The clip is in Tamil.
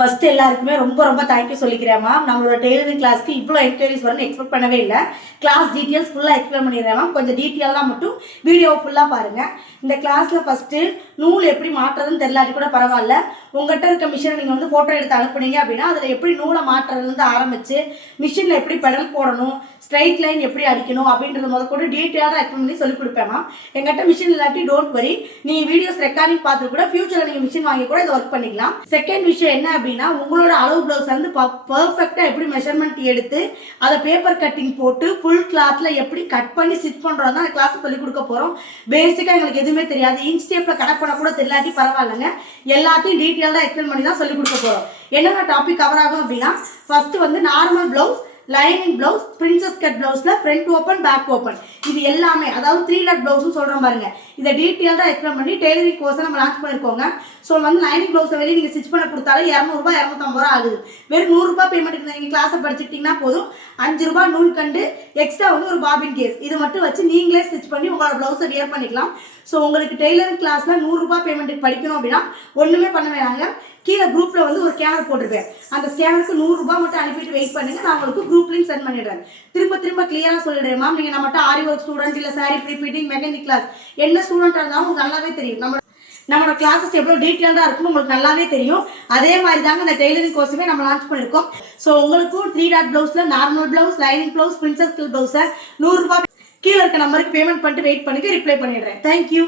ஃபர்ஸ்ட் எல்லாருக்குமே ரொம்ப தேங்க்யூ சொல்லிக்கிறேன் மேம். நம்மளோட டெய்லரிங் கிளாஸ்க்கு இவ்வளோ என்கொயரிஸ் வரும்னு எக்ஸ்பெக்ட் பண்ணவே இல்லை. கிளாஸ் டீட்டெயில்ஸ் ஃபுல்லாக எக்ஸ்பிளைன் பண்ணிடுறேன் மேம். கொஞ்சம் டீட்டெயிலாக மட்டும் வீடியோ ஃபுல்லாக பாருங்கள். இந்த கிளாஸில் ஃபஸ்ட்டு நூல் எப்படி மாட்டுறதுன்னு தெரியலாட்டி கூட பரவாயில்ல, உங்கள்கிட்ட இருக்க மிஷினை நீங்கள் வந்து ஃபோட்டோ எடுத்து அனுப்புனீங்க அப்படின்னா அதில் எப்படி நூலை மாட்டுறதுலேருந்து ஆரம்பித்து மிஷினில் எப்படி பெடல் போடணும், ஸ்ட்ரைட் லைன் எப்படி அடிக்கணும் அப்படின்றது முதற்கொண்டு டீட்டெயிலாக எக்ஸ்பிளைன் பண்ணி சொல்லி கொடுப்பேன் மேம். எங்கிட்ட மிஷின் இல்லாட்டி டோன்ட் வரி, நீங்கள் வீடியோஸ் ரெக்கார்டிங் பார்த்து கூட ஃபியூச்சரில் நீங்கள் மிஷின் வாங்கி கூட இதை ஒர்க் பண்ணிக்கலாம். செகண்ட் விஷயம் என்ன அப்படின்னா, உங்களோட அளவு ப்ளவுஸ் வந்து பர்ஃபெக்டாக எப்படி மெஷர்மெண்ட் எடுத்து அதை பேப்பர் கட்டிங் போட்டு ஃபுல் கிளாத்தில் எப்படி கட் பண்ணி ஸ்டிச் பண்ணுறோம் தான் அந்த கிளாஸ் சொல்லி கொடுக்க போகிறோம். பேசிக்காக எங்களுக்கு எதுவுமே தெரியாது, இன்ச் டேப்பில் கனெக்ட் பண்ண கூட தெரியலாட்டி பரவாயில்லைங்க, எல்லாத்தையும் டீட்டெயிலாக எக்ஸ்பிளைன் பண்ணி தான் சொல்லி கொடுக்க போகிறோம். என்னென்ன டாபிக் கவர் ஆகும் அப்படின்னா, ஃபர்ஸ்ட் வந்து normal blouse, lining blouse, princess cut பிளவுஸ்ல ஃப்ரண்ட் ஓப்பன் பேக் ஓப்பன் இது எல்லாமே, அதாவது 3 லாட் பிளவுஸ் சொல்றோம் பாருங்க, இதை டீட்டெயிலாக எக்ஸ்பிளைன் பண்ணி டெய்லரிங் கோர்ஸை நம்ம லான்ச் பண்ணிருக்கோங்க. ஸோ வந்து லைனிங் பிளவுஸை வெளியே நீங்கள் ஸ்டிச் பண்ண கொடுத்தாலும் 200 250 ஆகுது. வெறும் 100 பேமெண்ட்டுக்கு நீங்கள் கிளாஸை படிச்சுக்கிட்டீங்கன்னா போதும். 5 நூல் கண்டு எக்ஸ்ட்ரா வந்து ஒரு பாபின் கேஸ் இது மட்டும் வச்சு நீங்களே ஸ்டிச் பண்ணி உங்களோட பிளவுஸை வியர் பண்ணிக்கலாம். ஸோ உங்களுக்கு டெய்லரிங் கிளாஸ்ல 100 பேமெண்ட்டுக்கு படிக்கணும் அப்படின்னா ஒன்றுமே பண்ண வேணாங்க, கீழே குரூப்ல வந்து ஒரு ஸ்கேனர் போட்டிருப்பேன், அந்த ஸ்கேனருக்கு 100 மட்டும் அனுப்பிட்டு வெயிட் பண்ணுங்க, நான் உங்களுக்கு குரூப் லிங்க் சென்ட் பண்ணிடுறேன். திரும்ப கிளியரா சொல்லிடுறேன் மேம், நீங்க நம்மகிட்ட ஆரி ஒர்க் ஸ்டூடெண்ட் இல்லை சாரி ப்ரீபீட்டிங் மெக்கானிக் கிளாஸ் என்ன ஸ்டூடெண்ட் இருந்தாலும் உங்களுக்கு நல்லாவே தெரியும் நம்மளோட கிளாஸஸ் எவ்வளோ டீட்டெயிலாக இருக்குன்னு உங்களுக்கு நல்லாவே தெரியும். அதே மாதிரி தாங்க இந்த டெய்லரிங் கோர்ஸுமே நம்ம லான்ச் பண்ணியிருக்கோம். ஸோ உங்களுக்கும் 3 டாட் பிளவுஸ்ல normal blouse, lining blouse, princess cut பிளவுஸை 100 கீழே இருக்க நம்பருக்கு பேமெண்ட் பண்ணிட்டு வெயிட் பண்ணிட்டு ரிப்ளை பண்ணிடுறேன். தேங்க்யூ.